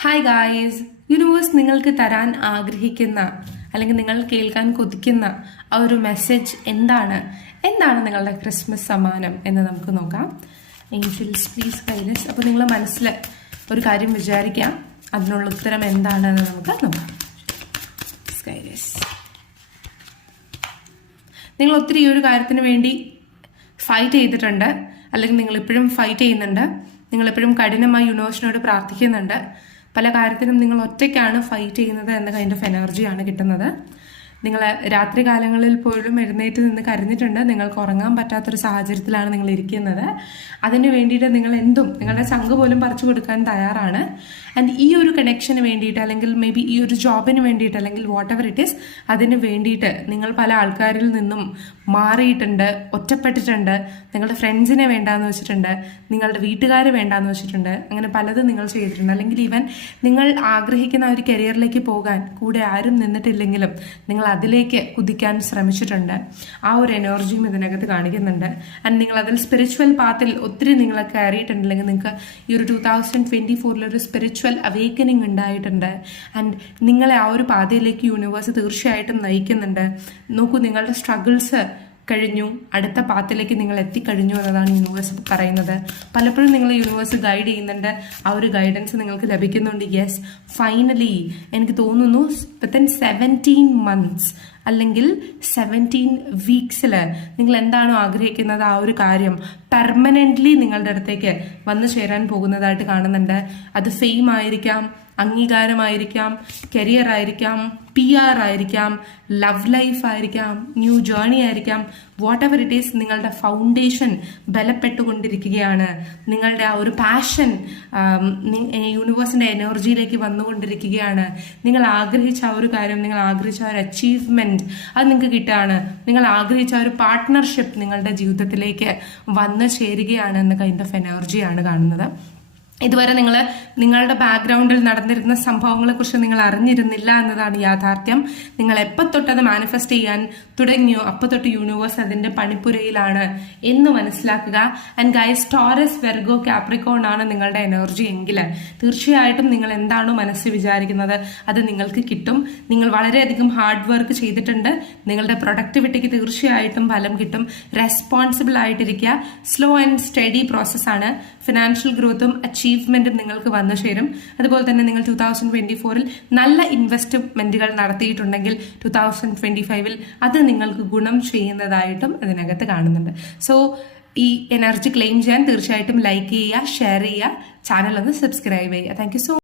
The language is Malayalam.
ഹായ് ഗായ്സ്, യൂണിവേഴ്സ് നിങ്ങൾക്ക് തരാൻ ആഗ്രഹിക്കുന്ന അല്ലെങ്കിൽ നിങ്ങൾ കേൾക്കാൻ കൊതിക്കുന്ന ആ ഒരു മെസ്സേജ് എന്താണ് നിങ്ങളുടെ ക്രിസ്മസ് സമ്മാനം എന്ന് നമുക്ക് നോക്കാം. Angels please guidance. അപ്പോൾ നിങ്ങൾ മനസ്സിൽ ഒരു കാര്യം വിചാരിക്കാം, അതിനുള്ള ഉത്തരം എന്താണെന്ന് നമുക്ക് നോക്കാം. നിങ്ങൾ ഒത്തിരി ഈ ഒരു കാര്യത്തിന് വേണ്ടി ഫൈറ്റ് ചെയ്തിട്ടുണ്ട്, അല്ലെങ്കിൽ നിങ്ങൾ ഇപ്പോഴും ഫൈറ്റ് ചെയ്യുന്നുണ്ട്. നിങ്ങളെപ്പോഴും കഠിനമായി യൂണിവേഴ്സിനോട് പ്രാർത്ഥിക്കുന്നുണ്ട്. പല കാര്യത്തിനും നിങ്ങൾ ഒറ്റയ്ക്കാണ് ഫൈറ്റ് ചെയ്യുന്നത് എന്ന കൈൻഡ് ഓഫ് എനർജിയാണ് കിട്ടുന്നത്. നിങ്ങൾ രാത്രി കാലങ്ങളിൽ പോലും എഴുന്നേറ്റ് നിന്ന് കരഞ്ഞിട്ടുണ്ട്. നിങ്ങൾക്ക് ഉറങ്ങാൻ പറ്റാത്തൊരു സാഹചര്യത്തിലാണ് നിങ്ങൾ ഇരിക്കുന്നത്. അതിന് വേണ്ടിയിട്ട് നിങ്ങൾ നിങ്ങളുടെ ചങ്ക് പോലും പറിച്ചു കൊടുക്കാൻ തയ്യാറാണ്. ആൻഡ് ഈ ഒരു കണക്ഷന് വേണ്ടിയിട്ട്, അല്ലെങ്കിൽ മേ ബി ഈ ഒരു ജോബിന് വേണ്ടിയിട്ട്, അല്ലെങ്കിൽ വാട്ട് എവർ ഇറ്റ് ഈസ്, അതിന് വേണ്ടിയിട്ട് നിങ്ങൾ പല ആൾക്കാരിൽ നിന്നും മാറിയിട്ടുണ്ട്, ഒറ്റപ്പെട്ടിട്ടുണ്ട്. നിങ്ങളുടെ ഫ്രണ്ട്സിനെ വേണ്ടാന്ന് വെച്ചിട്ടുണ്ട്, നിങ്ങളുടെ വീട്ടുകാരെ വേണ്ടാന്ന് വെച്ചിട്ടുണ്ട്. അങ്ങനെ പലതും നിങ്ങൾ ചെയ്തിട്ടുണ്ട്. അല്ലെങ്കിൽ ഈവൻ നിങ്ങൾ ആഗ്രഹിക്കുന്ന ഒരു കരിയറിലേക്ക് പോകാൻ കൂടെ ആരും നിന്നിട്ടില്ലെങ്കിലും നിങ്ങൾ അതിലേക്ക് കുതിക്കാൻ ശ്രമിച്ചിട്ടുണ്ട്. ആ ഒരു എനർജിയും ഇതിനകത്ത് കാണിക്കുന്നുണ്ട്. ആൻഡ് നിങ്ങൾ അതിൽ സ്പിരിച്വൽ പാത്തിൽ ഒത്തിരി നിങ്ങളെ കയറിയിട്ടുണ്ട്. അല്ലെങ്കിൽ നിങ്ങൾക്ക് ഈ ഒരു 2024 ഒരു സ്പിരിച്വൽ അവേക്കനിങ് ഉണ്ടായിട്ടുണ്ട്. ആൻഡ് നിങ്ങളെ ആ ഒരു പാതയിലേക്ക് യൂണിവേഴ്സ് തീർച്ചയായിട്ടും നയിക്കുന്നുണ്ട്. നോക്കൂ, നിങ്ങളുടെ സ്ട്രഗിൾസ് കഴിഞ്ഞു, അടുത്ത പാത്തിലേക്ക് നിങ്ങൾ എത്തിക്കഴിഞ്ഞു എന്നതാണ് യൂണിവേഴ്സ് പറയുന്നത്. പലപ്പോഴും നിങ്ങൾ യൂണിവേഴ്സ് ഗൈഡ് ചെയ്യുന്നുണ്ട്, ആ ഒരു ഗൈഡൻസ് നിങ്ങൾക്ക് ലഭിക്കുന്നുണ്ട്. യെസ്, ഫൈനലി എനിക്ക് തോന്നുന്നു വിത്തിൻ 17 months അല്ലെങ്കിൽ 17 വീക്സിൽ നിങ്ങൾ എന്താണോ ആഗ്രഹിക്കുന്നത് ആ ഒരു കാര്യം പെർമനൻ്റ്ലി നിങ്ങളുടെ അടുത്തേക്ക് വന്നു ചേരാൻ പോകുന്നതായിട്ട് കാണുന്നുണ്ട്. അത് ഫെയിം ആയിരിക്കാം, അംഗീകാരമായിരിക്കാം, കരിയർ ആയിരിക്കാം, PR ആയിരിക്കാം, ലവ് ലൈഫ് ആയിരിക്കാം, ന്യൂ ജേർണി ആയിരിക്കാം. വാട്ട് എവർ ഇറ്റ് ഈസ്, നിങ്ങളുടെ ഫൗണ്ടേഷൻ ബലപ്പെട്ടുകൊണ്ടിരിക്കുകയാണ്. നിങ്ങളുടെ ആ ഒരു പാഷൻ യൂണിവേഴ്സിന്റെ എനർജിയിലേക്ക് വന്നുകൊണ്ടിരിക്കുകയാണ്. നിങ്ങൾ ആഗ്രഹിച്ച ആ ഒരു കാര്യം, നിങ്ങൾ ആഗ്രഹിച്ച ഒരു അച്ചീവ്മെന്റ് അത് നിങ്ങൾക്ക് കിട്ടുകയാണ്. നിങ്ങൾ ആഗ്രഹിച്ച ഒരു പാർട്ട്ണർഷിപ്പ് നിങ്ങളുടെ ജീവിതത്തിലേക്ക് വന്നു ചേരുകയാണ് എന്ന കൈൻഡ് ഓഫ് എനർജിയാണ് കാണുന്നത്. ഇതുവരെ നിങ്ങളുടെ ബാക്ക്ഗ്രൗണ്ടിൽ നടന്നിരുന്ന സംഭവങ്ങളെ കുറിച്ച് നിങ്ങൾ അറിഞ്ഞിരുന്നില്ല എന്നതാണ് യാഥാർത്ഥ്യം. നിങ്ങൾ എപ്പോൾ തൊട്ട് അത് മാനിഫെസ്റ്റ് ചെയ്യാൻ തുടങ്ങിയോ അപ്പോൾ തൊട്ട് യൂണിവേഴ്സ് അതിന്റെ പണിപ്പുരയിലാണ് എന്ന് മനസ്സിലാക്കുക. And guys, Taurus, Virgo, Capricorn ആണ് നിങ്ങളുടെ എനർജി എങ്കിൽ തീർച്ചയായിട്ടും നിങ്ങൾ എന്താണോ മനസ്സിൽ വിചാരിക്കുന്നത് അത് നിങ്ങൾക്ക് കിട്ടും. നിങ്ങൾ വളരെയധികം ഹാർഡ് വർക്ക് ചെയ്തിട്ടുണ്ട്. നിങ്ങളുടെ പ്രൊഡക്ടിവിറ്റിക്ക് തീർച്ചയായിട്ടും ഫലം കിട്ടും. റെസ്പോൺസിബിൾ ആയിട്ടിരിക്കുക. സ്ലോ ആൻഡ് സ്റ്റഡി പ്രോസസ്സാണ്. ഫിനാൻഷ്യൽ ഗ്രോത്തും അച്ചീവ്മെന്റും നിങ്ങൾക്ക് വന്നു ചേരും. അതുപോലെ തന്നെ നിങ്ങൾ 2024 നല്ല ഇൻവെസ്റ്റ്മെന്റുകൾ നടത്തിയിട്ടുണ്ടെങ്കിൽ 2025 അത് നിങ്ങൾക്ക് ഗുണം ചെയ്യുന്നതായിട്ടും ഇതിനകത്ത് കാണുന്നുണ്ട്. സോ ഈ എനർജി ക്ലെയിം ചെയ്യാൻ തീർച്ചയായിട്ടും ലൈക്ക് ചെയ്യുക, ഷെയർ ചെയ്യുക, ചാനൽ ഒന്ന് സബ്സ്ക്രൈബ് ചെയ്യുക. Thank you so